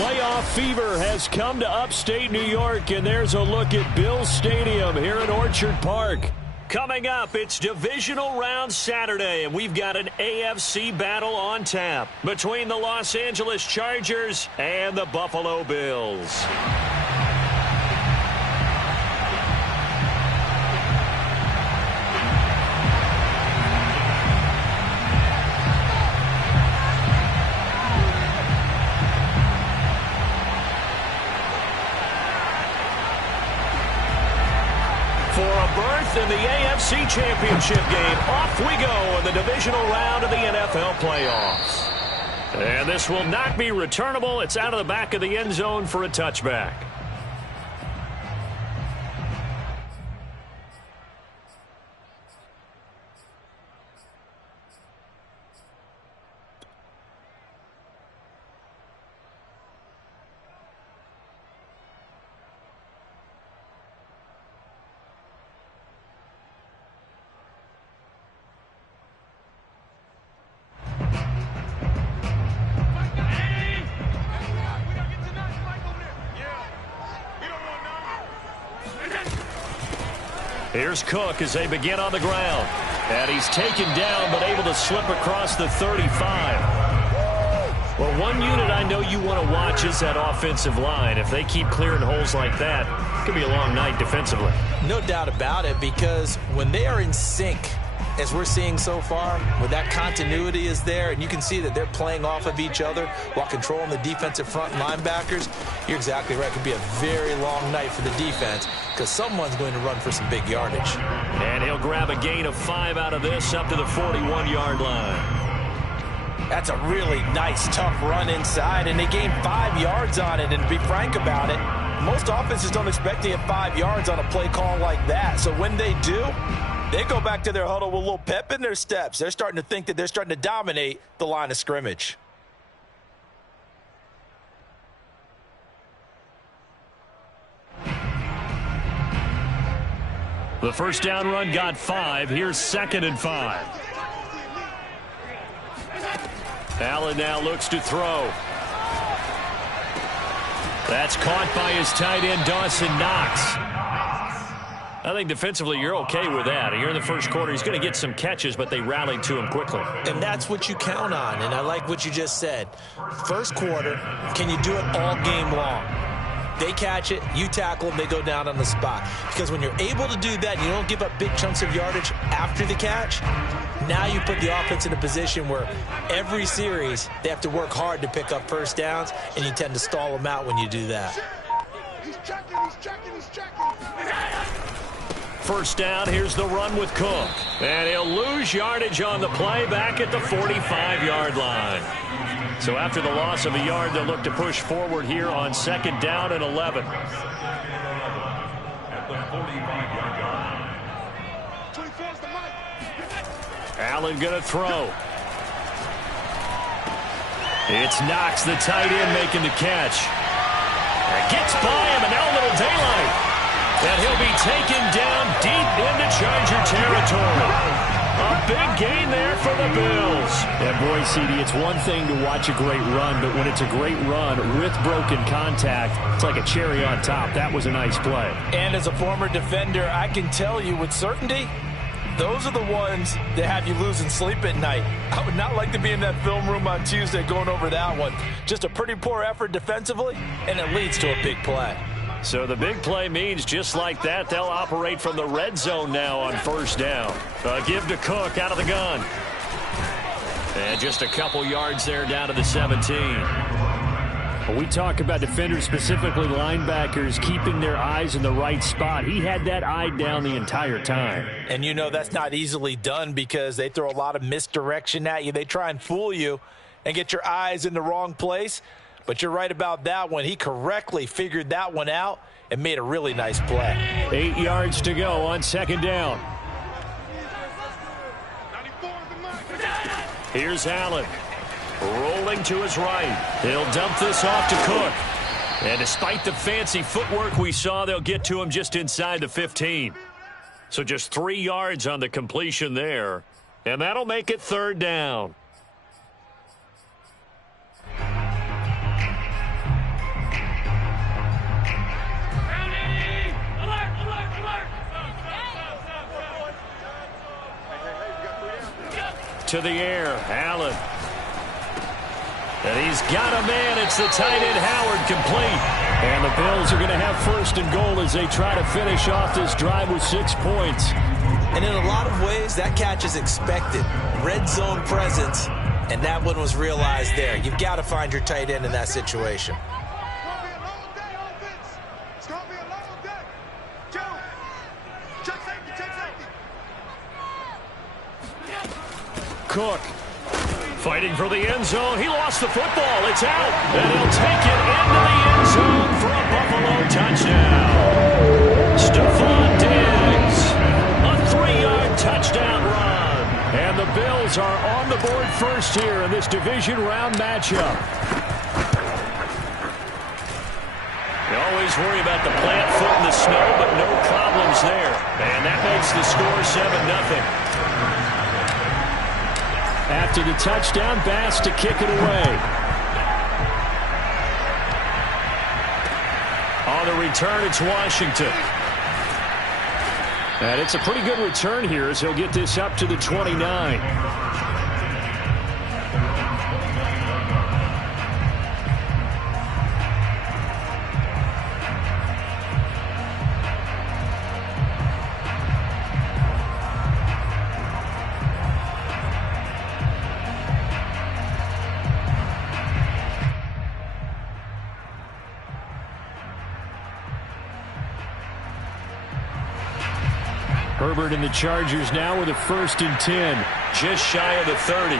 Playoff fever has come to upstate New York, and there's a look at Bills Stadium here in Orchard Park. Coming up, it's Divisional Round Saturday, and we've got an AFC battle on tap between the Los Angeles Chargers and the Buffalo Bills. In the AFC Championship game, off we go in the divisional round of the NFL playoffs. And this will not be returnable. It's out of the back of the end zone for a touchback. Here's Cook as they begin on the ground. And he's taken down but able to slip across the 35. Well, one unit I know you want to watch is that offensive line. If they keep clearing holes like that, it could be a long night defensively. No doubt about it, because when they are in sync, as we're seeing so far, where that continuity is there, and you can see that they're playing off of each other while controlling the defensive front linebackers, you're exactly right. It could be a very long night for the defense because someone's going to run for some big yardage. And he'll grab a gain of 5 out of this up to the 41-yard line. That's a really nice, tough run inside, and they gained 5 yards on it. And to be frank about it, most offenses don't expect to get 5 yards on a play call like that. So when they do, they go back to their huddle with a little pep in their steps. They're starting to think that they're starting to dominate the line of scrimmage. The first down run got 5. Here's 2nd and 5. Allen now looks to throw. That's caught by his tight end, Dawson Knox. I think defensively you're okay with that. Here in the first quarter, he's going to get some catches, but they rallied to him quickly. And that's what you count on, and I like what you just said. First quarter, can you do it all game long? They catch it, you tackle them, they go down on the spot. Because when you're able to do that, you don't give up big chunks of yardage after the catch, now you put the offense in a position where every series they have to work hard to pick up first downs, and you tend to stall them out when you do that. He's checking. First down, here's the run with Cook. And he'll lose yardage on the play back at the 45-yard line. So after the loss of a yard, they'll look to push forward here on 2nd down and 11. Allen going to throw. It's Knox, the tight end, making the catch. Gets by him, and now a little daylight. And he'll be taken down deep into Charger territory. A big gain there for the Bills. And boy, CD, it's one thing to watch a great run, but when it's a great run with broken contact, it's like a cherry on top. That was a nice play. And as a former defender, I can tell you with certainty, those are the ones that have you losing sleep at night. I would not like to be in that film room on Tuesday going over that one. Just a pretty poor effort defensively, and it leads to a big play. So the big play means just like that, they'll operate from the red zone now on first down. Give to Cook out of the gun. And just a couple yards there down to the 17. When we talk about defenders, specifically linebackers, keeping their eyes in the right spot, he had that eye down the entire time. And you know that's not easily done because they throw a lot of misdirection at you. They try and fool you and get your eyes in the wrong place. But you're right about that one. He correctly figured that one out and made a really nice play. 8 yards to go on 2nd down. Here's Allen. Rolling to his right. He'll dump this off to Cook. And despite the fancy footwork we saw, they'll get to him just inside the 15. So just 3 yards on the completion there. And that'll make it 3rd down. to the air. Allen. And he's got a man. It's the tight end, Howard, complete. And the Bills are going to have first and goal as they try to finish off this drive with 6 points. And in a lot of ways, that catch is expected. Red zone presence, and that one was realized there. You've got to find your tight end in that situation. Cook fighting for the end zone. He lost the football. It's out. And he'll take it into the end zone for a Buffalo touchdown. Stephon Diggs. A 3-yard touchdown run. And the Bills are on the board first here in this division round matchup. You always worry about the plant foot in the snow, but no problems there. And that makes the score 7-0. After the touchdown, Bass to kick it away. On the return, it's Washington. And it's a pretty good return here as he'll get this up to the 29. Herbert and the Chargers now with a 1st and 10. Just shy of the 30.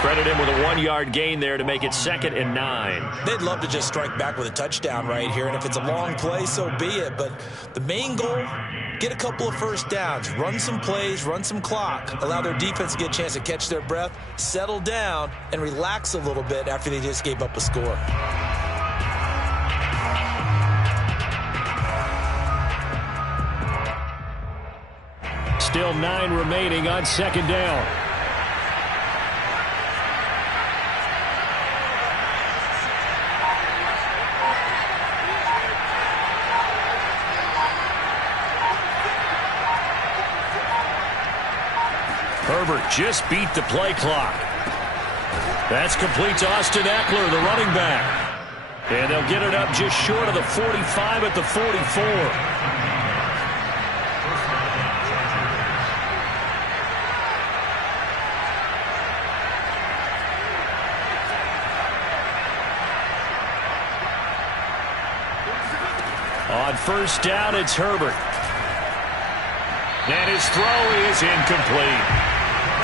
Credit him with a 1-yard gain there to make it 2nd and 9. They'd love to just strike back with a touchdown right here, and if it's a long play, so be it. But the main goal, get a couple of first downs, run some plays, run some clock, allow their defense to get a chance to catch their breath, settle down, and relax a little bit after they just gave up a score. Still 9 remaining on 2nd down. Herbert just beat the play clock. That's complete to Austin Eckler, the running back. And they'll get it up just short of the 45 at the 44. On 1st down, it's Herbert. And his throw is incomplete.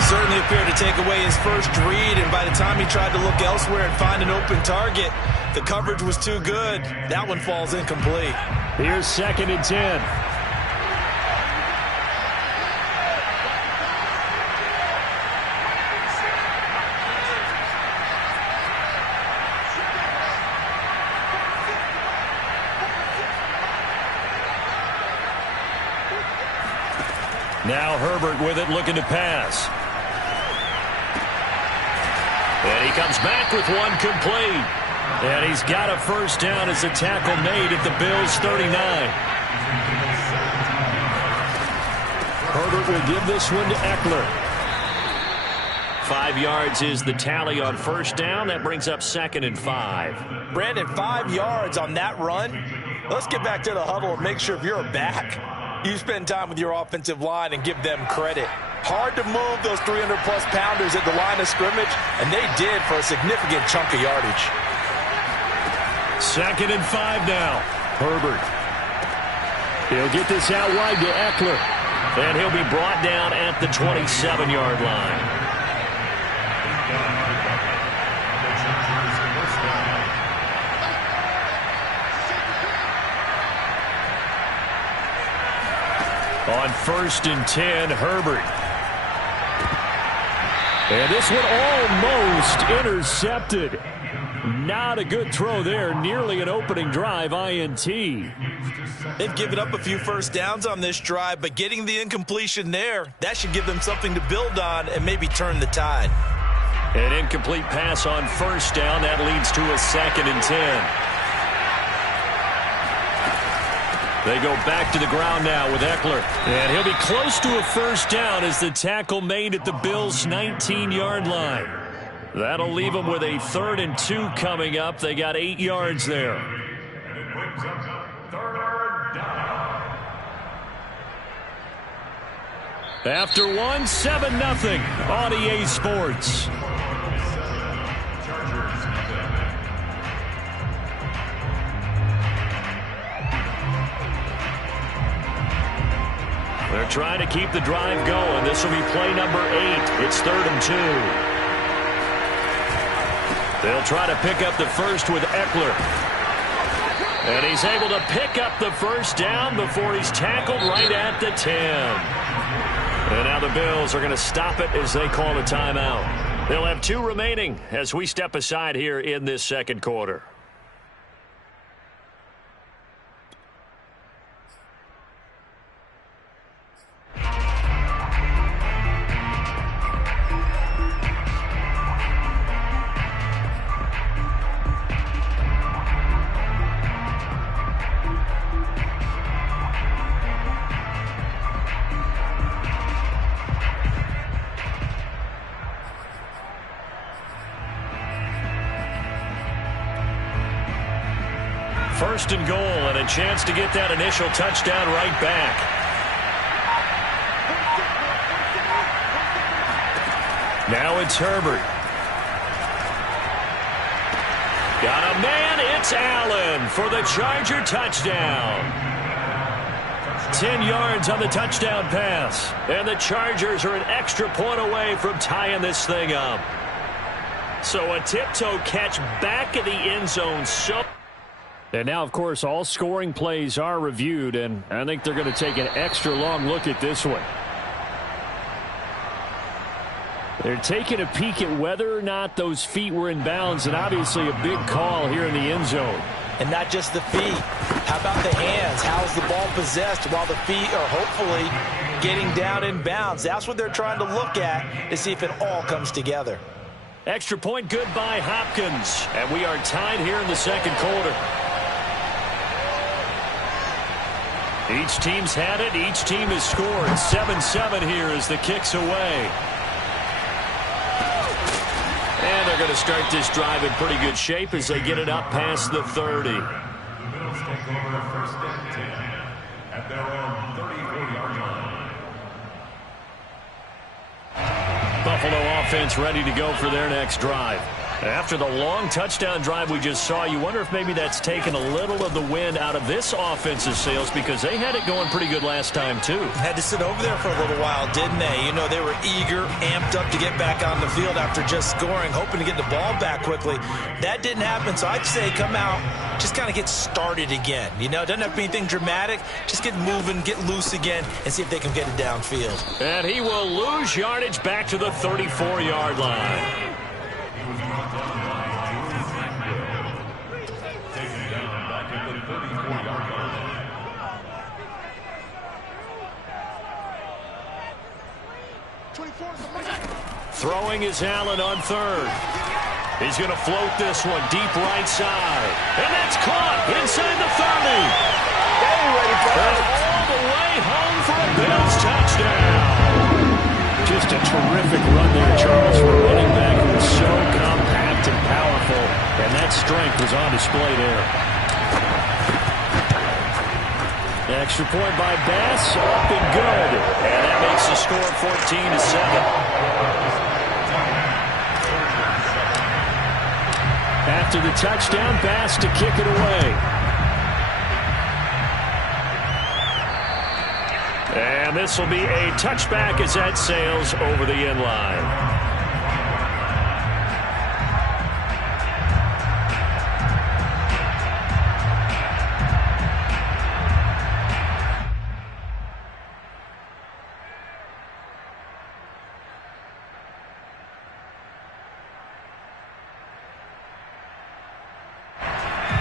Certainly appeared to take away his first read, and by the time he tried to look elsewhere and find an open target, the coverage was too good. That one falls incomplete. Here's 2nd and 10. Now Herbert with it, looking to pass. And he comes back with one complete. And he's got a 1st down as a tackle made at the Bills' 39. Herbert will give this one to Eckler. 5 yards is the tally on 1st down. That brings up 2nd and 5. Brandon, 5 yards on that run. Let's get back to the huddle and make sure if you're a back, you spend time with your offensive line and give them credit. Hard to move those 300-plus pounders at the line of scrimmage, and they did for a significant chunk of yardage. 2nd and 5 now. Herbert. He'll get this out wide to Eckler. And he'll be brought down at the 27-yard line. On 1st and 10, Herbert. And this one almost intercepted. Not a good throw there. Nearly an opening drive INT. They've given up a few 1st downs on this drive, but getting the incompletion there, that should give them something to build on and maybe turn the tide. An incomplete pass on 1st down. That leads to a 2nd and 10. They go back to the ground now with Eckler. And he'll be close to a first down as the tackle made at the Bills' 19-yard line. That'll leave them with a 3rd and 2 coming up. They got 8 yards there. After 1, 7-0 on EA Sports. They're trying to keep the drive going. This will be play number 8. It's 3rd and 2. They'll try to pick up the first with Eckler. And he's able to pick up the first down before he's tackled right at the 10. And now the Bills are going to stop it as they call a timeout. They'll have 2 remaining as we step aside here in this second quarter. First and goal, and a chance to get that initial touchdown right back. Now it's Herbert. Got a man, it's Allen for the Charger touchdown. 10 yards on the touchdown pass, and the Chargers are an extra point away from tying this thing up. So a tiptoe catch back in the end zone. And now, of course, all scoring plays are reviewed, and I think they're going to take an extra long look at this one. They're taking a peek at whether or not those feet were in bounds, and obviously a big call here in the end zone. And not just the feet. How about the hands? How's the ball possessed while the feet are hopefully getting down in bounds? That's what they're trying to look at to see if it all comes together. Extra point good by Hopkins, and we are tied here in the second quarter. Each team's had it. Each team has scored. 7-7 here as the kick's away. And they're going to start this drive in pretty good shape as they get it up past the 30. Buffalo offense ready to go for their next drive. After the long touchdown drive we just saw, you wonder if maybe that's taken a little of the wind out of this offensive sails, because they had it going pretty good last time too. Had to sit over there for a little while, didn't they? You know, they were eager, amped up to get back on the field after just scoring, hoping to get the ball back quickly. That didn't happen, so I'd say come out, just kind of get started again. You know, it doesn't have to be anything dramatic. Just get moving, get loose again, and see if they can get it downfield. And he will lose yardage back to the 34-yard line. Throwing is Allen on third. He's going to float this one deep right side. And that's caught inside the 30. And all the way home for a Bills touchdown. Just a terrific run there, Charles, for a running back who was so compact and powerful. And that strength was on display there. Extra point by Bass, up and good. And that makes the score 14-7. After the touchdown, Bass to kick it away. And this will be a touchback as that sails over the end line.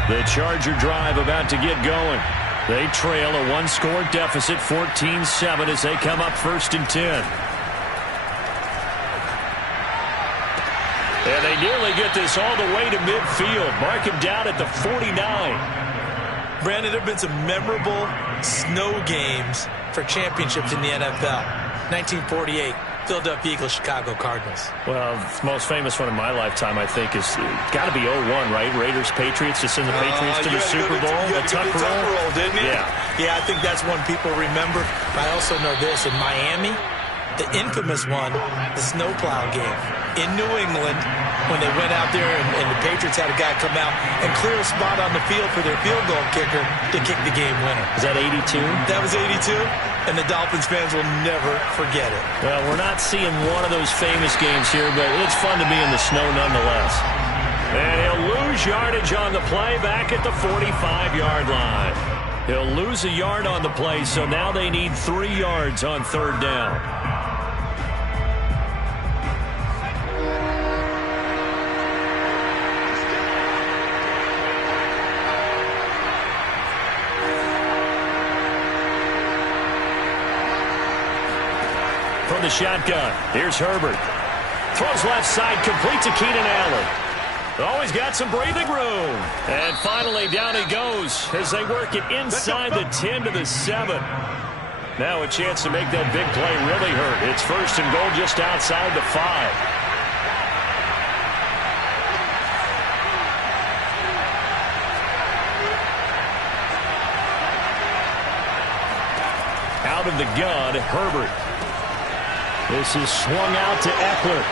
The Charger drive about to get going. They trail a one-score deficit, 14-7, as they come up 1st and 10. And they nearly get this all the way to midfield. Mark him down at the 49. Brandon, there have been some memorable snow games for championships in the NFL. 1948, Philadelphia Eagles, Chicago Cardinals. Well, the most famous one in my lifetime, I think, is got to be 01, right? Raiders, Patriots, to send the Patriots to the Super Bowl. The Tucker roll, didn't you? Yeah, I think that's one people remember. I also know this. In Miami, the infamous one, the snowplow game. In New England, when they went out there and the Patriots had a guy come out and clear a spot on the field for their field goal kicker to kick the game winner. Is that 82? That was 82, and the Dolphins fans will never forget it. Well, we're not seeing one of those famous games here, but it's fun to be in the snow nonetheless. And he'll lose yardage on the play back at the 45-yard line. He'll lose a yard on the play, so now they need 3 yards on third down. From the shotgun, here's Herbert. Throws left side, complete to Keenan Allen. Always got some breathing room. And finally, down he goes as they work it inside the 10 to the 7. Now a chance to make that big play really hurt. It's first and goal just outside the 5. Out of the gun, Herbert. This is swung out to Eckler.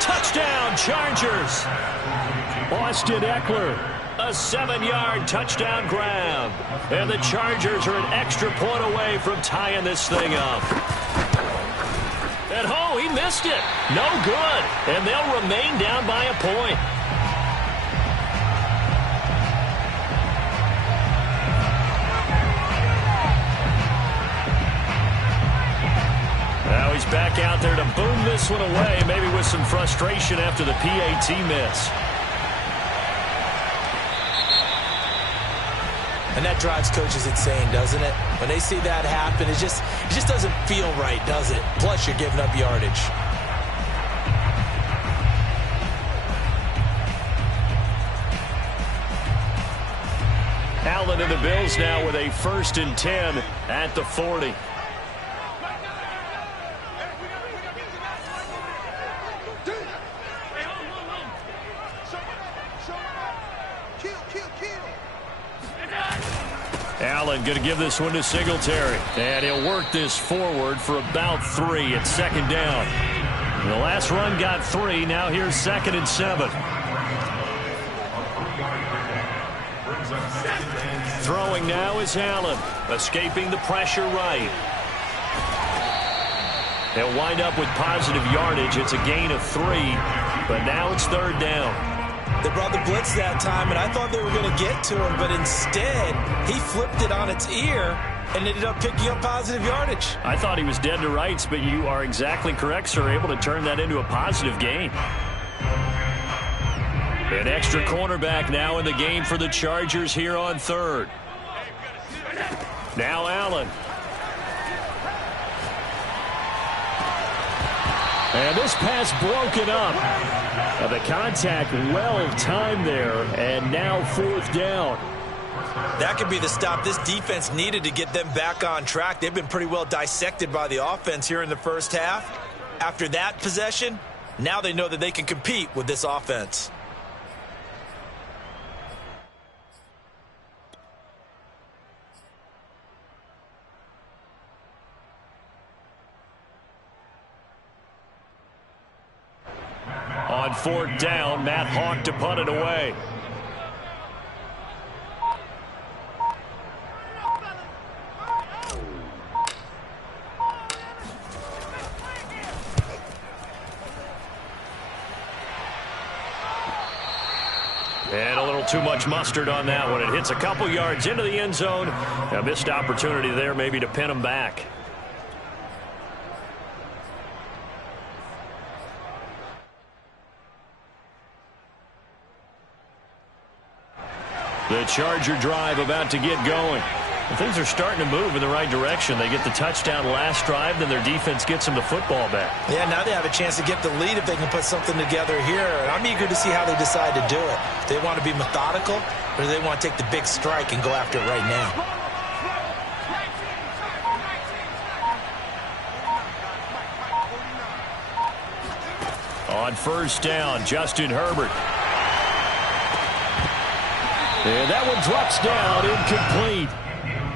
Touchdown, Chargers. Austin Eckler, a 7-yard touchdown grab. And the Chargers are an extra point away from tying this thing up. And oh, he missed it. No good. And they'll remain down by a point. Now he's back out there to boom this one away, maybe with some frustration after the PAT miss. And that drives coaches insane, doesn't it? When they see that happen, it just doesn't feel right, does it? Plus, you're giving up yardage. Allen and the Bills now with a 1st and 10 at the 40. Allen going to give this one to Singletary. And he'll work this forward for about 3 at 2nd down. And the last run got 3. Now here's 2nd and 7. Throwing now is Allen. Escaping the pressure right. He'll wind up with positive yardage. It's a gain of 3. But now it's 3rd down. They brought the blitz that time, and I thought they were going to get to him, but instead, he flipped it on its ear and ended up picking up positive yardage. I thought he was dead to rights, but you are exactly correct, sir. Able to turn that into a positive gain. An extra cornerback now in the game for the Chargers here on 3rd. Now Allen. And this pass broken up. The contact well timed there, and now 4th down. That could be the stop this defense needed to get them back on track. They've been pretty well dissected by the offense here in the first half. After that possession, now they know that they can compete with this offense. On 4th down, Matt Hawk to punt it away. And a little too much mustard on that one. It hits a couple yards into the end zone. A missed opportunity there maybe to pin him back. The Charger drive about to get going. And things are starting to move in the right direction. They get the touchdown last drive, then their defense gets them the football back. Yeah, now they have a chance to get the lead if they can put something together here. And I'm eager to see how they decide to do it. Do they want to be methodical, or do they want to take the big strike and go after it right now? On first down, Justin Herbert. And that one drops down, incomplete.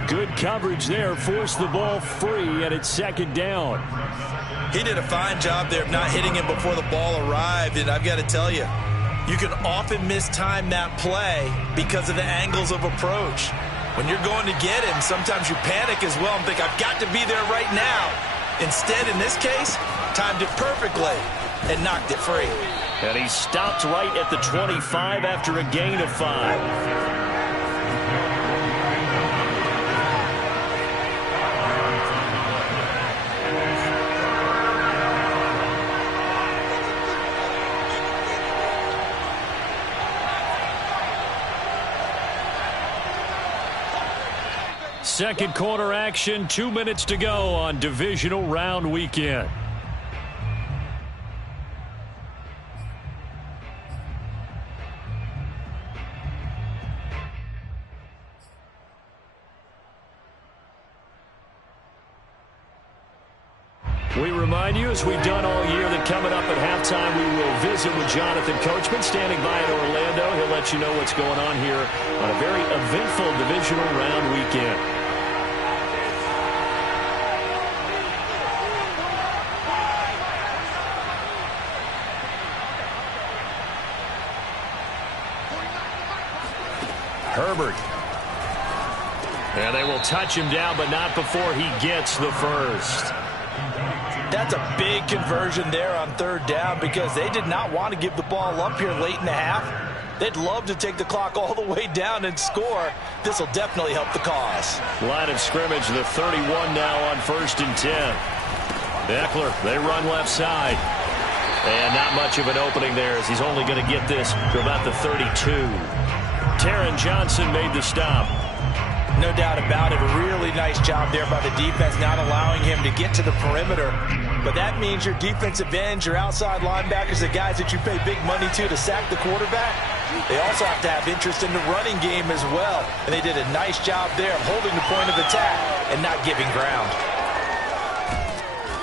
Good coverage there, forced the ball free, and it's second down. He did a fine job there of not hitting him before the ball arrived, and I've got to tell you, you can often mistime that play because of the angles of approach. When you're going to get him, sometimes you panic as well and think, I've got to be there right now. Instead, in this case, timed it perfectly and knocked it free. And he stopped right at the 25 after a gain of 5. Second quarter action, 2 minutes to go on divisional round weekend. We remind you, as we've done all year, that coming up at halftime, we will visit with Jonathan Coachman standing by in Orlando. He'll let you know what's going on here on a very eventful divisional round weekend. Herbert. And they will touch him down, but not before he gets the first. That's a big conversion there on third down because they did not want to give the ball up here late in the half. They'd love to take the clock all the way down and score. This will definitely help the cause. Line of scrimmage, the 31 now on 1st and 10. Eckler, they run left side. And not much of an opening there as he's only going to get this to about the 32. Taron Johnson made the stop. No doubt about it. A really nice job there by the defense, not allowing him to get to the perimeter. But that means your defensive ends, your outside linebackers, the guys that you pay big money to sack the quarterback, they also have to have interest in the running game as well. And they did a nice job there of holding the point of attack and not giving ground.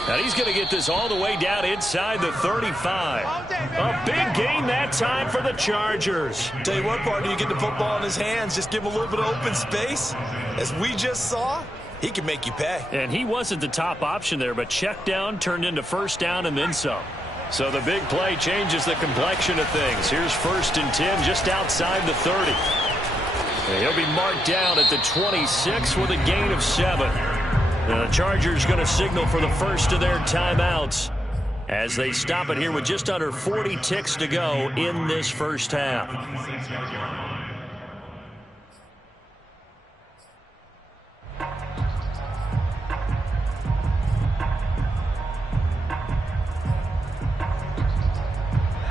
And he's going to get this all the way down inside the 35. A big gain that time for the Chargers. Tell you what, partner, you get the football in his hands, just give him a little bit of open space. As we just saw, he can make you pay. And he wasn't the top option there, but check down turned into first down and then some. So the big play changes the complexion of things. Here's 1st and 10 just outside the 30. And he'll be marked down at the 26 with a gain of 7. The Chargers going to signal for the first of their timeouts as they stop it here with just under 40 ticks to go in this first half.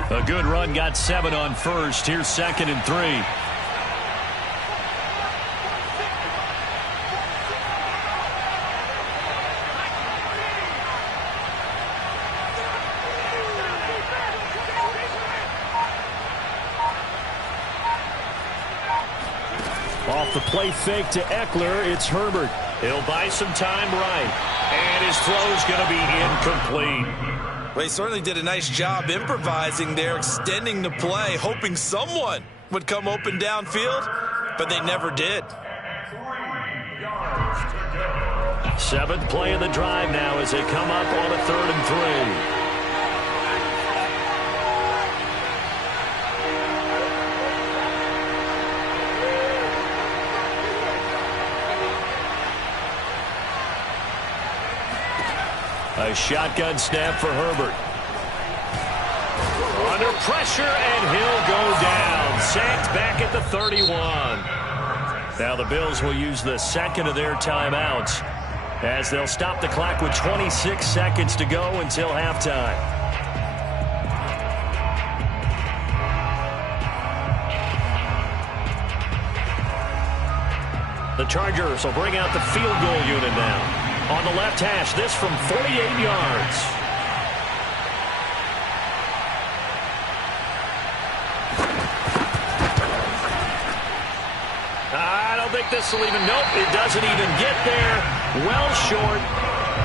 A good run, got 7 on first. Here's 2nd and 3. Off the play fake to Eckler, it's Herbert. He'll buy some time right. And his throw's going to be incomplete. Well, he certainly did a nice job improvising there, extending the play, hoping someone would come open downfield, but they never did. 7th play of the drive now as they come up on a 3rd and 3. A shotgun snap for Herbert. Under pressure, and he'll go down. Sacked back at the 31. Now the Bills will use the second of their timeouts as they'll stop the clock with 26 seconds to go until halftime. The Chargers will bring out the field goal unit now. On the left hash, this from 48 yards. I don't think this will even, nope, it doesn't even get there. Well short.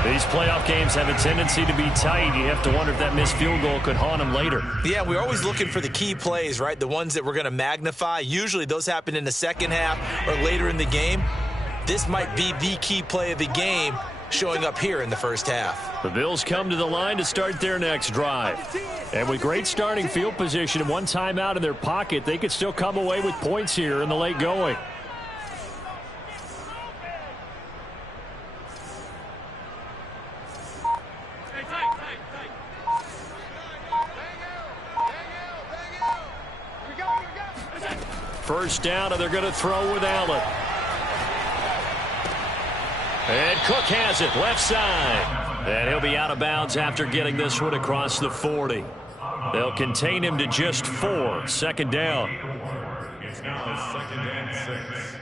These playoff games have a tendency to be tight. You have to wonder if that missed field goal could haunt them later. Yeah, we're always looking for the key plays, right? The ones that we're going to magnify. Usually those happen in the second half or later in the game. This might be the key play of the game showing up here in the first half. The Bills come to the line to start their next drive. And with great starting field position and one timeout in their pocket, they could still come away with points here in the late going. First down, and they're going to throw with Allen. And Cook has it, left side. And he'll be out of bounds after getting this one across the 40. They'll contain him to just 4. Second down. It's now second and 6.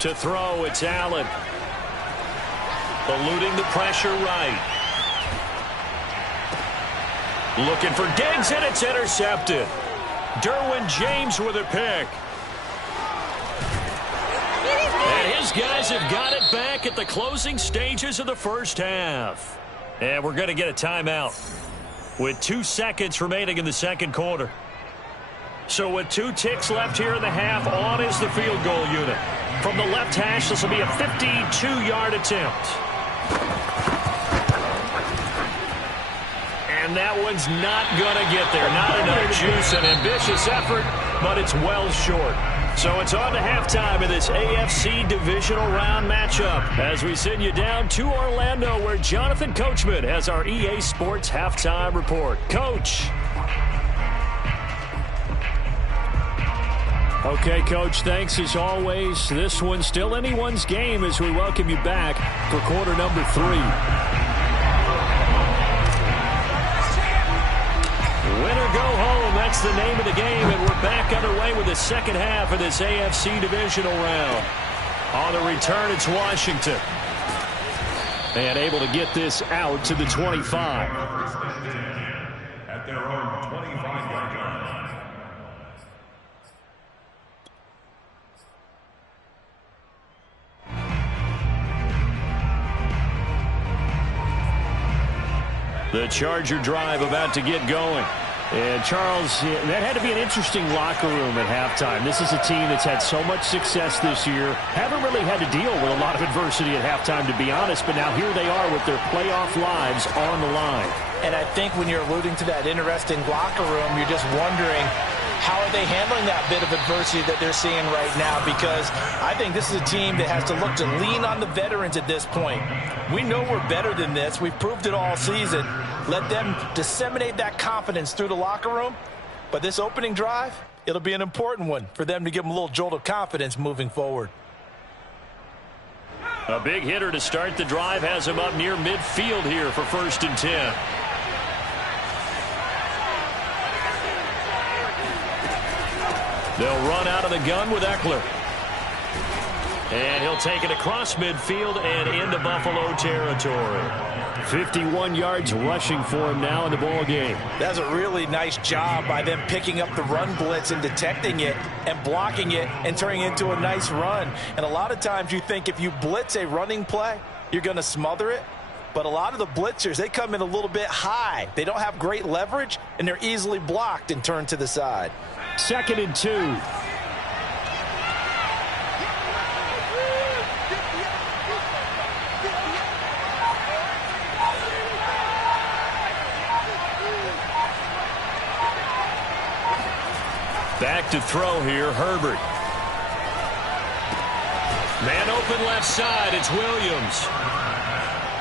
To throw, it's Allen. Eluding the pressure right. Looking for Diggs, and it's intercepted. Derwin James with a pick. And his guys have got it back at the closing stages of the first half. And we're going to get a timeout with 2 seconds remaining in the second quarter. So with 2 ticks left here in the half, on is the field goal unit. From the left hash, this will be a 52-yard attempt. And that one's not going to get there. Not enough juice. An ambitious effort, but it's well short. So it's on to halftime in this AFC divisional round matchup as we send you down to Orlando, where Jonathan Coachman has our EA Sports halftime report. Coach. Okay, Coach, thanks as always. This one's still anyone's game as we welcome you back for quarter number 3. Win or go home, that's the name of the game, and we're back underway with the second half of this AFC divisional round. On the return, it's Washington. And able to get this out to the 25. At their own 25-yard line. The Charger drive about to get going. And Charles, that had to be an interesting locker room at halftime. This is a team that's had so much success this year. Haven't really had to deal with a lot of adversity at halftime, to be honest. But now here they are with their playoff lives on the line. And I think when you're alluding to that interesting locker room, you're just wondering, how are they handling that bit of adversity that they're seeing right now? Because I think this is a team that has to look to lean on the veterans at this point. We know we're better than this. We've proved it all season. Let them disseminate that confidence through the locker room. But this opening drive, it'll be an important one for them to give them a little jolt of confidence moving forward. A big hitter to start the drive has him up near midfield here for 1st and 10. They'll run out of the gun with Eckler. And he'll take it across midfield and into Buffalo territory. 51 yards rushing for him now in the ball game. That's a really nice job by them picking up the run blitz and detecting it and blocking it and turning it into a nice run. And a lot of times you think if you blitz a running play, you're going to smother it. But a lot of the blitzers, they come in a little bit high. They don't have great leverage, and they're easily blocked and turned to the side. 2nd and 2. Back to throw here, Herbert. Man open left side, it's Williams.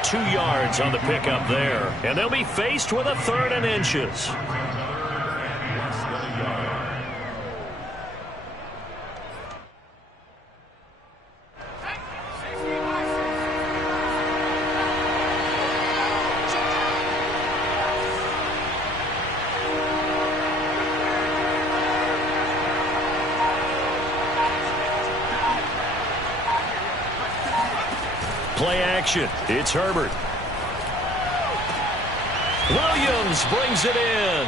2 yards on the pickup there. And they'll be faced with a 3rd and inches. action. It's Herbert. Williams brings it in.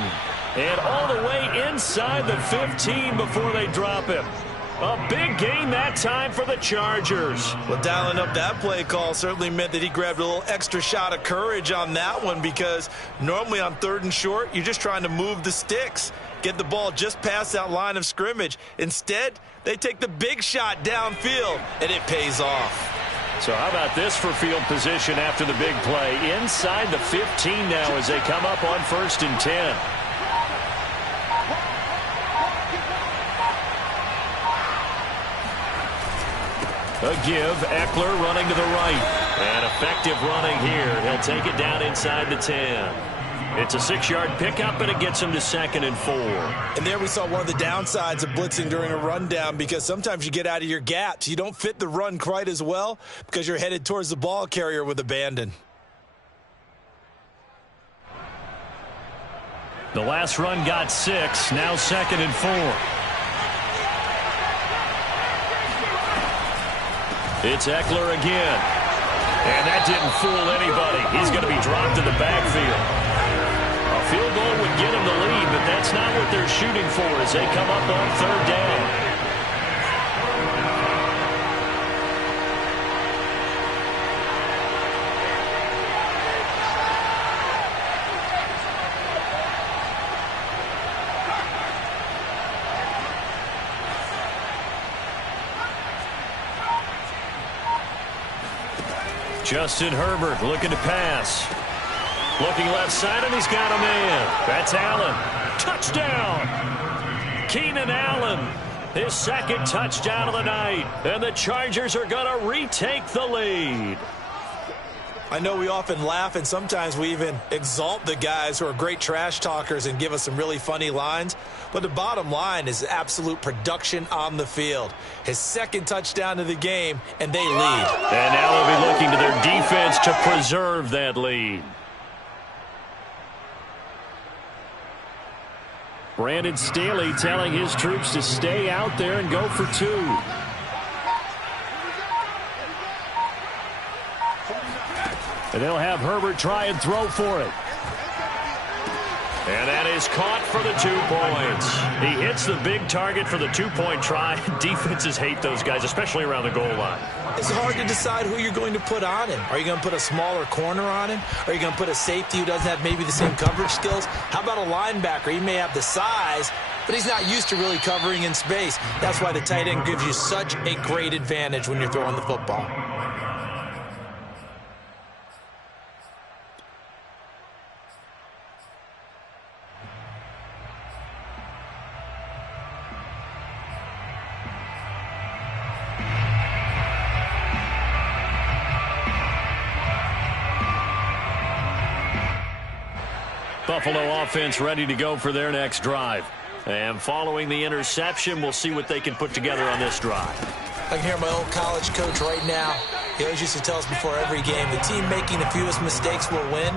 And all the way inside the 15 before they drop him. A big gain that time for the Chargers. Well, dialing up that play call certainly meant that he grabbed a little extra shot of courage on that one, because normally on 3rd and short, you're just trying to move the sticks, get the ball just past that line of scrimmage. Instead, they take the big shot downfield, and it pays off. So how about this for field position after the big play? Inside the 15 now as they come up on 1st and 10. A give, Eckler running to the right. And effective running here. He'll take it down inside the 10. It's a 6-yard pickup, and it gets him to 2nd and 4. And there we saw one of the downsides of blitzing during a rundown, because sometimes you get out of your gaps. You don't fit the run quite as well because you're headed towards the ball carrier with abandon. The last run got 6, now 2nd and 4. It's Eckler again. And that didn't fool anybody. He's going to be dropped in the backfield. A field goal would get him the lead, but that's not what they're shooting for as they come up on 3rd down. Justin Herbert looking to pass. Looking left side, and he's got a man. That's Allen. Touchdown! Keenan Allen, his 2nd touchdown of the night. And the Chargers are going to retake the lead. I know we often laugh, and sometimes we even exalt the guys who are great trash talkers and give us some really funny lines. But the bottom line is absolute production on the field. His 2nd touchdown of the game, and they lead. And now they'll be looking to their defense to preserve that lead. Brandon Staley telling his troops to stay out there and go for 2. And they'll have Herbert try and throw for it. And that is caught for the 2 points. He hits the big target for the 2-point try. Defenses hate those guys, especially around the goal line. It's hard to decide who you're going to put on him. Are you going to put a smaller corner on him? Are you going to put a safety who doesn't have maybe the same coverage skills? How about a linebacker? He may have the size, but he's not used to really covering in space. That's why the tight end gives you such a great advantage when you're throwing the football. Buffalo offense ready to go for their next drive. And following the interception, we'll see what they can put together on this drive. I can hear my old college coach right now. He always used to tell us before every game, the team making the fewest mistakes will win.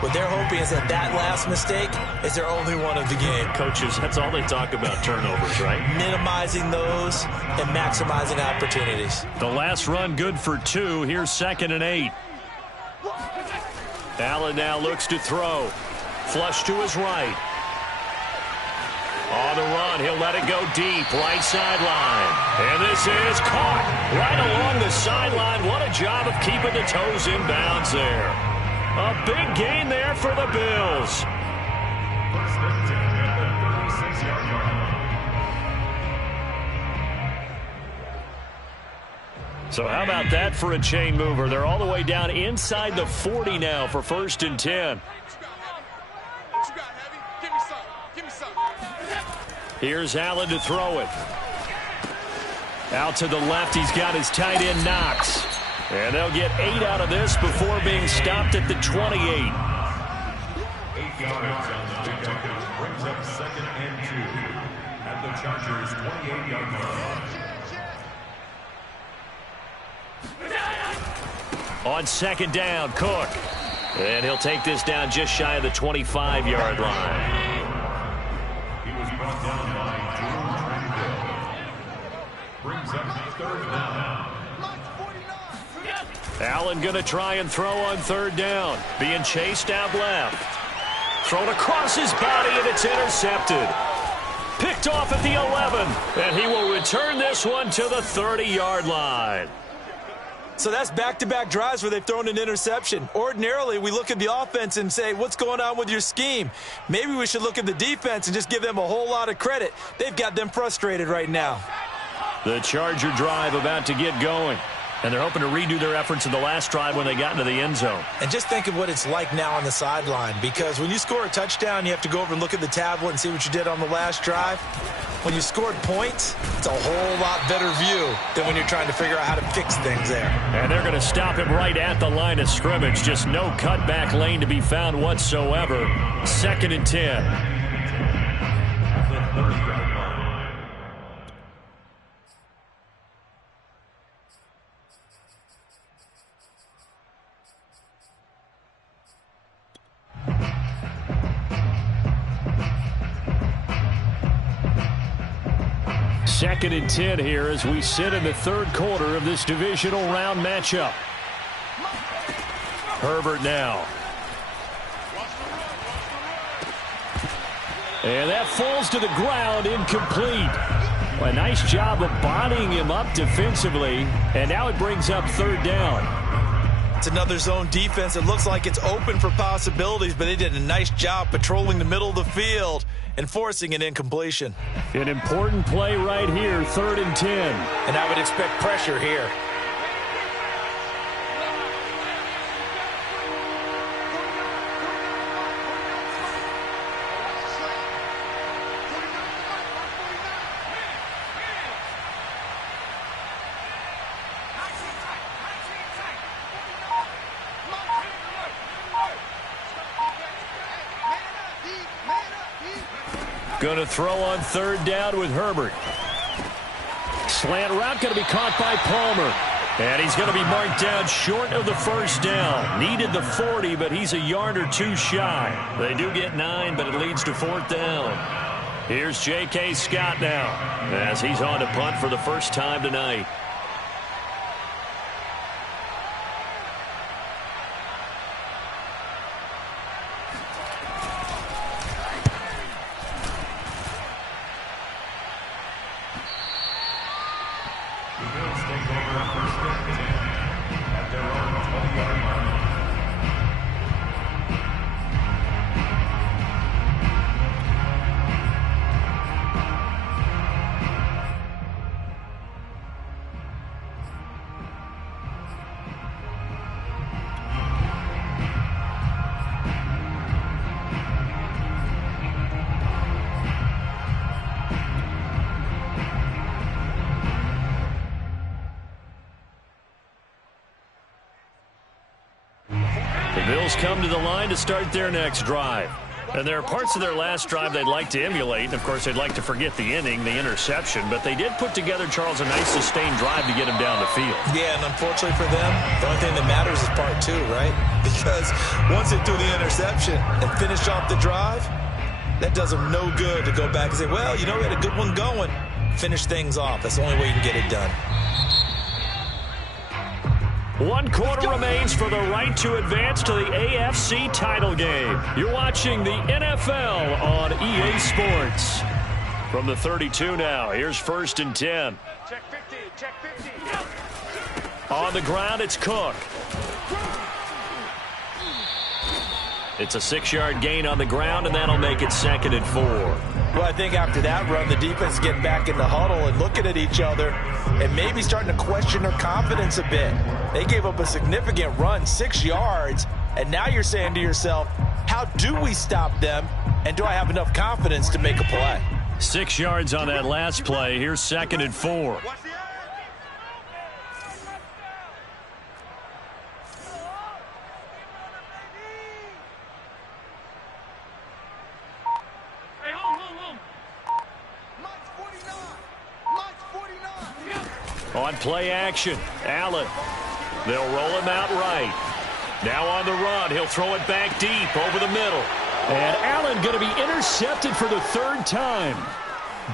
What they're hoping is that last mistake is their only one of the game. Coaches, that's all they talk about, turnovers, right? Minimizing those and maximizing opportunities. The last run good for 2. Here's 2nd and 8. Allen now looks to throw. Flush to his right. On the run, he'll let it go deep, right sideline. And this is caught right along the sideline. What a job of keeping the toes in bounds there. A big gain there for the Bills. So how about that for a chain mover? They're all the way down inside the 40 now for 1st and 10. Here's Allen to throw it. Out to the left, he's got his tight end Knox. And they'll get 8 out of this before being stopped at the 28. 8 yards on the pickup brings up 2nd and 2 at the Chargers' 28-yard line. On 2nd down, Cook. And he'll take this down just shy of the 25-yard line. He was brought down by Drew Tranquill. Brings up 3rd down. Allen going to try and throw on third down. Being chased out left. Thrown across his body, and it's intercepted. Picked off at the 11, and he will return this one to the 30-yard line. So that's back-to-back drives where they've thrown an interception. Ordinarily, we look at the offense and say, what's going on with your scheme? Maybe we should look at the defense and just give them a whole lot of credit. They've got them frustrated right now. The Charger drive about to get going. And they're hoping to redo their efforts in the last drive when they got into the end zone. And just think of what it's like now on the sideline, because when you score a touchdown, you have to go over and look at the tablet and see what you did on the last drive. When you scored points, it's a whole lot better view than when you're trying to figure out how to fix things there. And they're going to stop him right at the line of scrimmage. Just no cutback lane to be found whatsoever. 2nd and 10. Second and 10 here as we sit in the third quarter of this divisional round matchup. Herbert now. And that falls to the ground, incomplete. A nice job of bodying him up defensively, and now it brings up third down. It's another zone defense. It looks like it's open for possibilities, but they did a nice job patrolling the middle of the field and forcing an incompletion. An important play right here, 3rd and 10. And I would expect pressure here. Going to throw on third down with Herbert. Slant route going to be caught by Palmer. And he's going to be marked down short of the first down. Needed the 40, but he's a yard or two shy. They do get 9, but it leads to 4th down. Here's J.K. Scott now as he's on to punt for the first time tonight. Bills come to the line to start their next drive. And there are parts of their last drive they'd like to emulate. And, of course, they'd like to forget the inning, the interception. But they did put together, Charles, a nice sustained drive to get him down the field. Yeah, and unfortunately for them, the only thing that matters is part 2, right? Because once they threw the interception and finished off the drive, that does them no good to go back and say, well, you know, we had a good one going. Finish things off. That's the only way you can get it done. 1 quarter remains for the right to advance to the AFC title game. You're watching the NFL on EA Sports. From the 32 now, here's 1st and 10. Check 50, check 50. On the ground, it's Cook. It's a 6-yard gain on the ground, and that'll make it 2nd and 4. Well, I think after that run, the defense is getting back in the huddle and looking at each other and maybe starting to question their confidence a bit. They gave up a significant run, 6 yards, and now you're saying to yourself, how do we stop them, and do I have enough confidence to make a play? 6 yards on that last play. Here's 2nd and 4. On play action, Allen. They'll roll him out right. Now on the run, he'll throw it back deep over the middle. And Allen going to be intercepted for the 3rd time.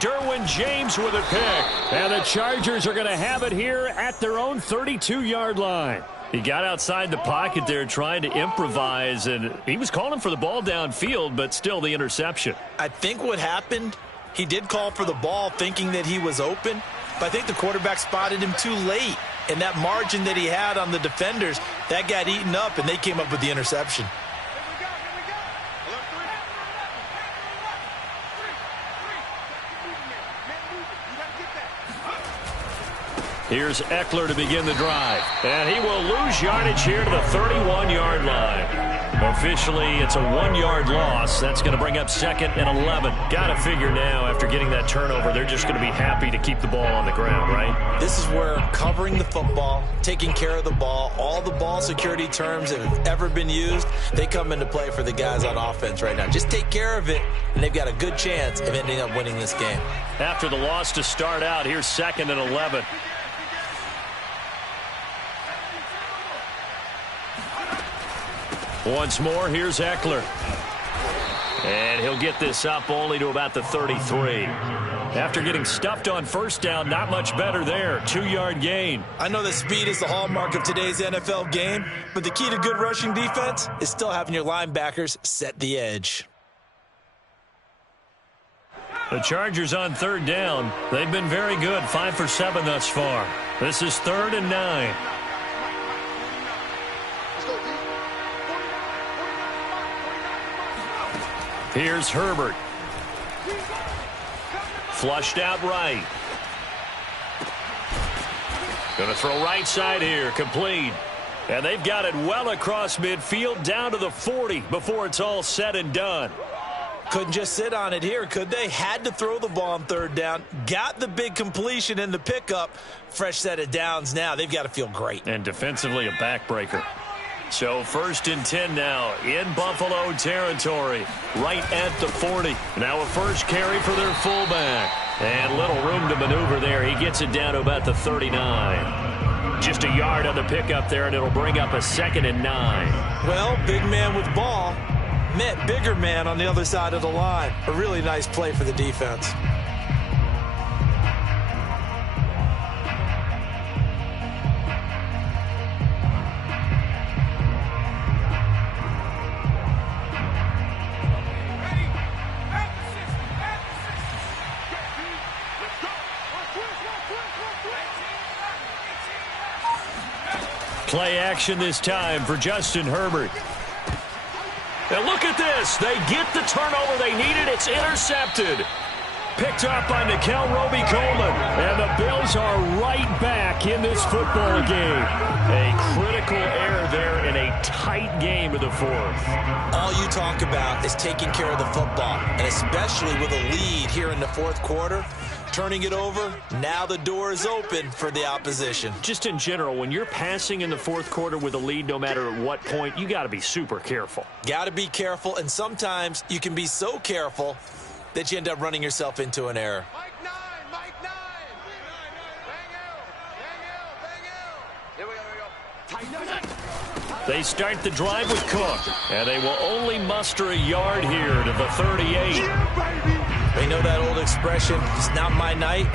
Derwin James with a pick. And the Chargers are going to have it here at their own 32-yard line. He got outside the pocket there trying to improvise, and he was calling for the ball downfield, but still the interception. I think what happened, he did call for the ball thinking that he was open, but I think the quarterback spotted him too late. And that margin that he had on the defenders, that got eaten up, and they came up with the interception. Here's Eckler to begin the drive. And he will lose yardage here to the 31-yard line. Officially, it's a 1-yard loss. That's going to bring up 2nd and 11. Got to figure now, after getting that turnover, they're just going to be happy to keep the ball on the ground, right? This is where covering the football, taking care of the ball, all the ball security terms that have ever been used, they come into play for the guys on offense right now. Just take care of it, and they've got a good chance of ending up winning this game. After the loss to start out, here's 2nd and 11. Once more, here's Eckler. And he'll get this up only to about the 33. After getting stuffed on first down, not much better there. 2-yard gain. I know that speed is the hallmark of today's NFL game, but the key to good rushing defense is still having your linebackers set the edge. The Chargers on 3rd down. They've been very good, 5 for 7 thus far. This is 3rd and 9. Here's Herbert. Flushed out right. Going to throw right side here. Complete. And they've got it well across midfield down to the 40 before it's all said and done. Couldn't just sit on it here, could they? Had to throw the ball on 3rd down. Got the big completion in the pickup. Fresh set of downs now. They've got to feel great. And defensively a backbreaker. So 1st and 10 now in Buffalo territory, right at the 40. Now a first carry for their fullback. And little room to maneuver there. He gets it down to about the 39. Just a yard on the pickup there, and it'll bring up a 2nd and 9. Well, big man with ball met bigger man on the other side of the line. A really nice play for the defense. Play action this time for Justin Herbert. And look at this. They get the turnover they needed. It's intercepted. Picked up by Nickel Roby-Coleman. And the Bills are right back in this football game. A critical error there in a tight game of the 4th. All you talk about is taking care of the football, and especially with a lead here in the 4th quarter. Turning it over, now the door is open for the opposition. Just in general, when you're passing in the 4th quarter with a lead, no matter at what point, you got to be super careful. Got to be careful, and sometimes you can be so careful that you end up running yourself into an error. Mike 9, Mike 9. Bang out, bang out. Here we go. They start the drive with Cook, and they will only muster a yard here to the 38. They know that old expression, it's not my night.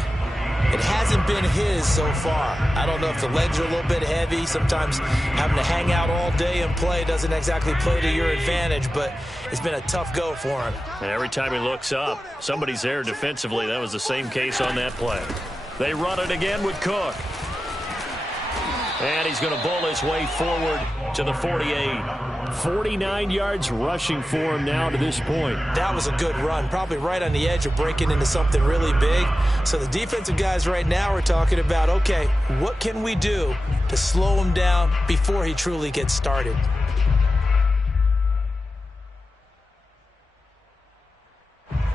It hasn't been his so far. I don't know if the legs are a little bit heavy. Sometimes having to hang out all day and play doesn't exactly play to your advantage, but it's been a tough go for him. And every time he looks up, somebody's there defensively. That was the same case on that play. They run it again with Cook. And he's going to bowl his way forward to the 48. 49 yards rushing for him now to this point. That was a good run, probably right on the edge of breaking into something really big. So the defensive guys right now are talking about, okay, what can we do to slow him down before he truly gets started?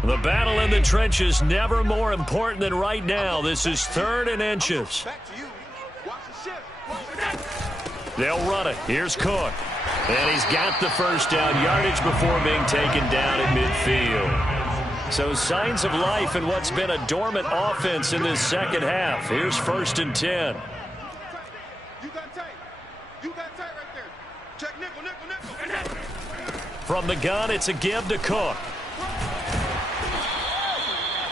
The battle in the trenches never more important than right now. This is 3rd and inches. Back to you. Watch the shift. They'll run it. Here's Cook. And he's got the first down yardage before being taken down at midfield. So signs of life in what's been a dormant offense in this 2nd half. Here's 1st and 10. You got tight. You got tight right there. Check nickel, nickel, nickel. From the gun, it's a give to Cook.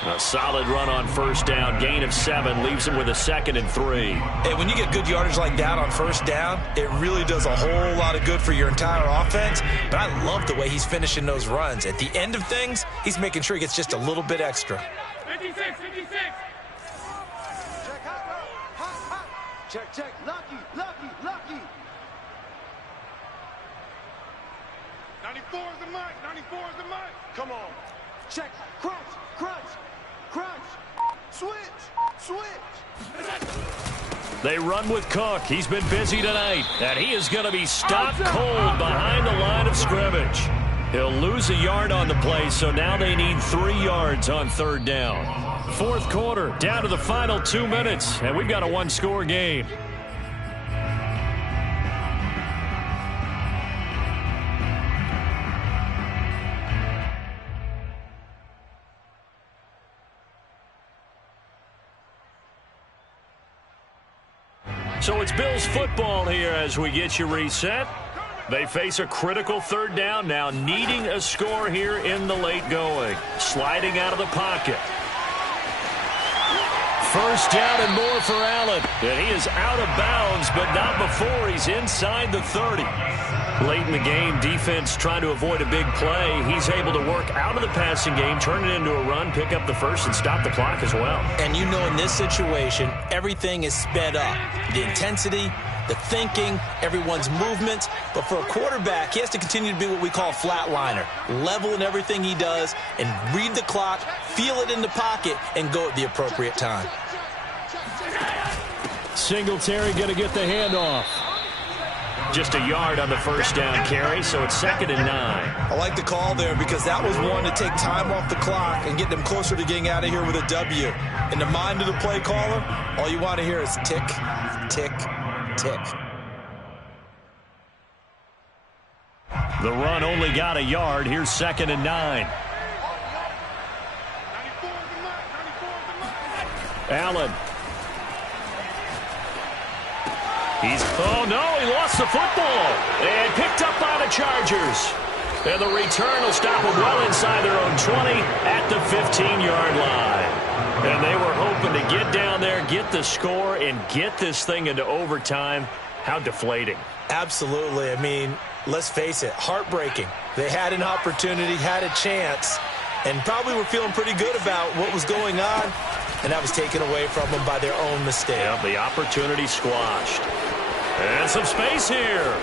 A solid run on first down. Gain of 7 leaves him with a 2nd and 3. Hey, when you get good yardage like that on first down, it really does a whole lot of good for your entire offense. But I love the way he's finishing those runs. At the end of things, he's making sure he gets just a little bit extra. 56. Check, hot. Check. Lucky. 94 is the mic. Come on. Check. Crunch. Switch. They run with Cook. He's been busy tonight, and he is going to be stopped cold behind the line of scrimmage. He'll lose a yard on the play, so now they need 3 yards on third down. Fourth quarter, down to the final 2 minutes, and we've got a 1-score game. So it's Bills football here as we get you reset. They face a critical third down now, needing a score here in the late going. Sliding out of the pocket. First down and more for Allen. And he is out of bounds, but not before he's inside the 30. Late in the game, defense trying to avoid a big play. He's able to work out of the passing game, turn it into a run, pick up the first, and stop the clock as well. And you know in this situation, everything is sped up. The intensity, the thinking, everyone's movements. But for a quarterback, he has to continue to be what we call a flatliner. Level in everything he does and read the clock, feel it in the pocket, and go at the appropriate time. Singletary going to get the handoff. Just a yard on the first down carry, so it's 2nd and 9. I like the call there because that was one to take time off the clock and get them closer to getting out of here with a W. In the mind of the play caller, all you want to hear is tick, tick, tick. The run only got a yard. Here's 2nd and 9. Allen. Oh no, he lost the football. And picked up by the Chargers. And the return will stop them well inside their own 20 at the 15-yard line. And they were hoping to get down there, get the score, and get this thing into overtime. How deflating. Absolutely. I mean, let's face it, heartbreaking. They had an opportunity, had a chance, and probably were feeling pretty good about what was going on, and that was taken away from them by their own mistake. Yeah, the opportunity squashed. And some space here.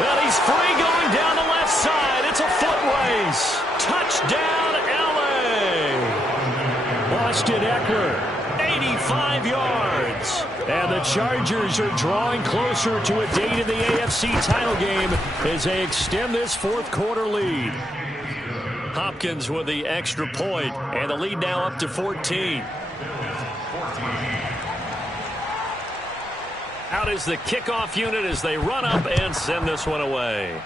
Well, he's free going down the left side. It's a foot race. Touchdown, LA. Austin Eckler, 85 yards. And the Chargers are drawing closer to a date in the AFC title game as they extend this fourth quarter lead. Hopkins with the extra point, and the lead now up to 14. Out is the kickoff unit as they run up and send this one away.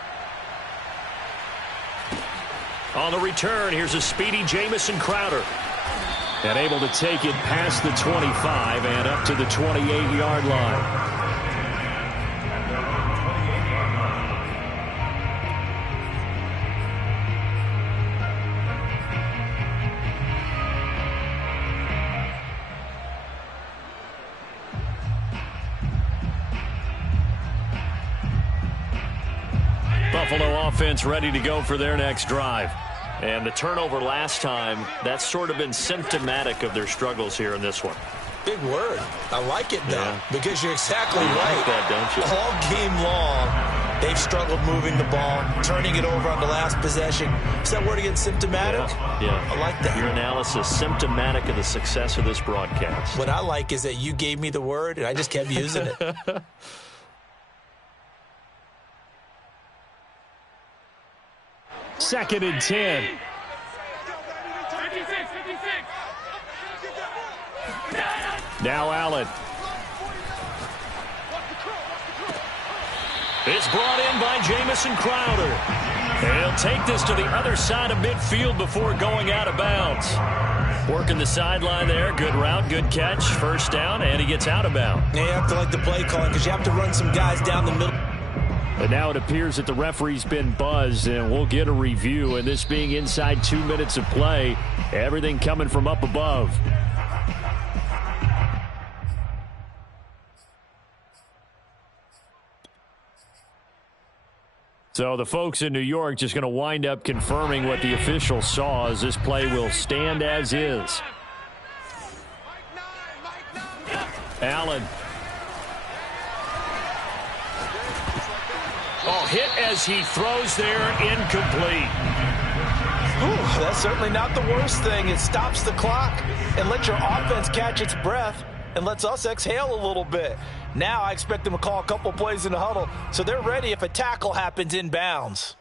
On the return, here's a speedy Jamison Crowder. And able to take it past the 25 and up to the 28-yard line. Buffalo offense ready to go for their next drive. And the turnover last time, that's sort of been symptomatic of their struggles here in this one. Big word. I like it, though, because you're exactly right. You like that, don't you? All game long, they've struggled moving the ball, turning it over on the last possession. Is that word again, symptomatic? Yeah. I like that. Your analysis, symptomatic of the success of this broadcast. What I like is that you gave me the word, and I just kept using it. Second and 10. 56. Now Allen. It's brought in by Jamison Crowder. And he'll take this to the other side of midfield before going out of bounds. Working the sideline there. Good route, good catch. First down, and he gets out of bounds. You have to like the play calling because you have to run some guys down the middle. And now it appears that the referee's been buzzed, and we'll get a review. And this being inside 2 minutes of play, everything coming from up above. So the folks in New York just going to wind up confirming what the official saw, as this play will stand as is. Allen. Oh, hit as he throws there, incomplete. Ooh, that's certainly not the worst thing. It stops the clock and lets your offense catch its breath and lets us exhale a little bit. Now I expect them to call a couple plays in the huddle so they're ready if a tackle happens inbounds.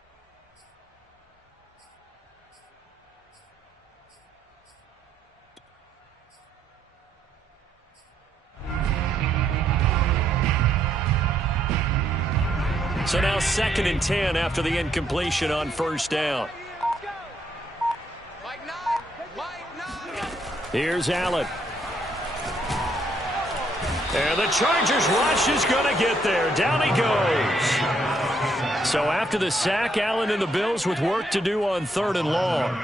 So now 2nd and 10 after the incompletion on first down. Here's Allen. And the Chargers rush is going to get there. Down he goes. So after the sack, Allen and the Bills with work to do on 3rd and long.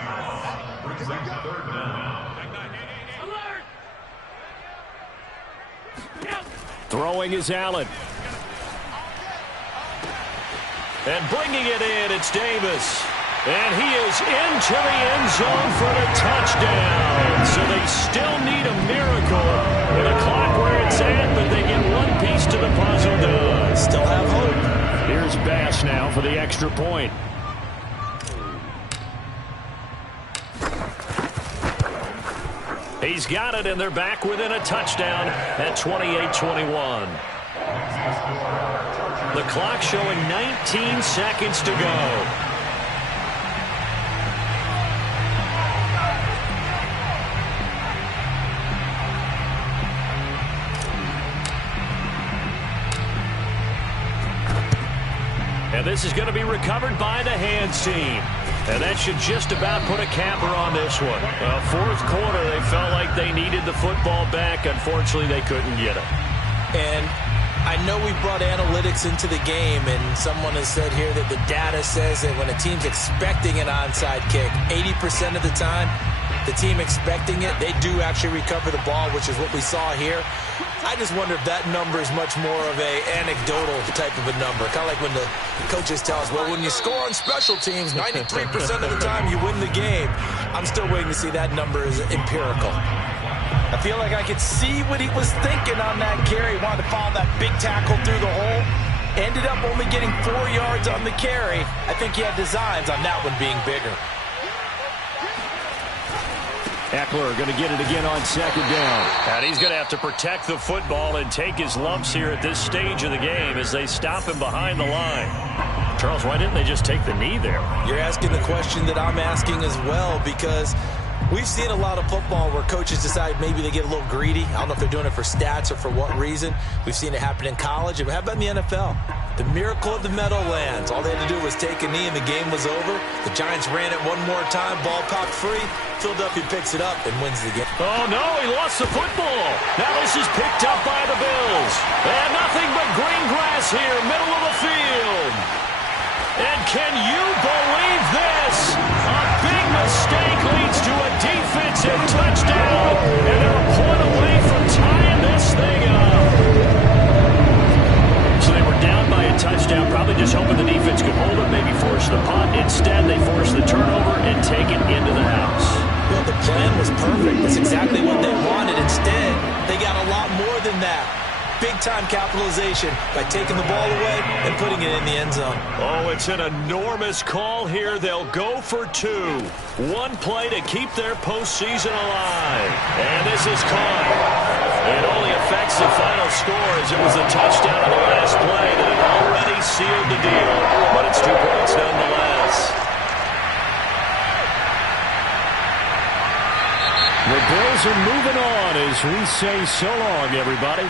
Throwing is Allen. And bringing it in, it's Davis. And he is into the end zone for the touchdown. So they still need a miracle with a clock where it's at, but they get one piece to the puzzle done. Still have hope. Here's Bass now for the extra point. He's got it, and they're back within a touchdown at 28-21. The clock showing 19 seconds to go. And this is going to be recovered by the hands team. And that should just about put a capper on this one. Well, 4th quarter, they felt like they needed the football back. Unfortunately, they couldn't get it. And I know we brought analytics into the game, and someone has said here that the data says that when a team's expecting an onside kick, 80% of the time, the team expecting it, they do actually recover the ball, which is what we saw here. I just wonder if that number is much more of a anecdotal type of a number. Kind of like when the coaches tell us, well, when you score on special teams, 93% of the time you win the game. I'm still waiting to see that number is empirical. I feel like I could see what he was thinking on that carry. He wanted to follow that big tackle through the hole. Ended up only getting 4 yards on the carry. I think he had designs on that one being bigger. Eckler going to get it again on 2nd down. And he's going to have to protect the football and take his lumps here at this stage of the game as they stop him behind the line. Charles, why didn't they just take the knee there? You're asking the question that I'm asking as well, because we've seen a lot of football where coaches decide maybe they get a little greedy. I don't know if they're doing it for stats or for what reason. We've seen it happen in college. And how about in the NFL? The miracle of the Meadowlands. All they had to do was take a knee and the game was over. The Giants ran it one more time. Ball popped free. Philadelphia picks it up and wins the game. Oh, no, he lost the football. Now this is picked up by the Bills. And nothing but green grass here, middle of the field. And can you believe this? A big mistake leads to a defensive touchdown. And they're a point away from tying this thing up. So they were down by a touchdown, probably just hoping the defense could hold it, maybe force the punt. Instead, they force the turnover and take it into the house. Well, the plan was perfect. That's exactly what they wanted. Instead, they got a lot more than that. Big-time capitalization by taking the ball away and putting it in the end zone. Oh, it's an enormous call here. They'll go for 2. One play to keep their postseason alive. And this is caught. It only affects the final score as it was a touchdown on the last play that had already sealed the deal. But it's 2 points nonetheless. The Bills are moving on as we say so long, everybody.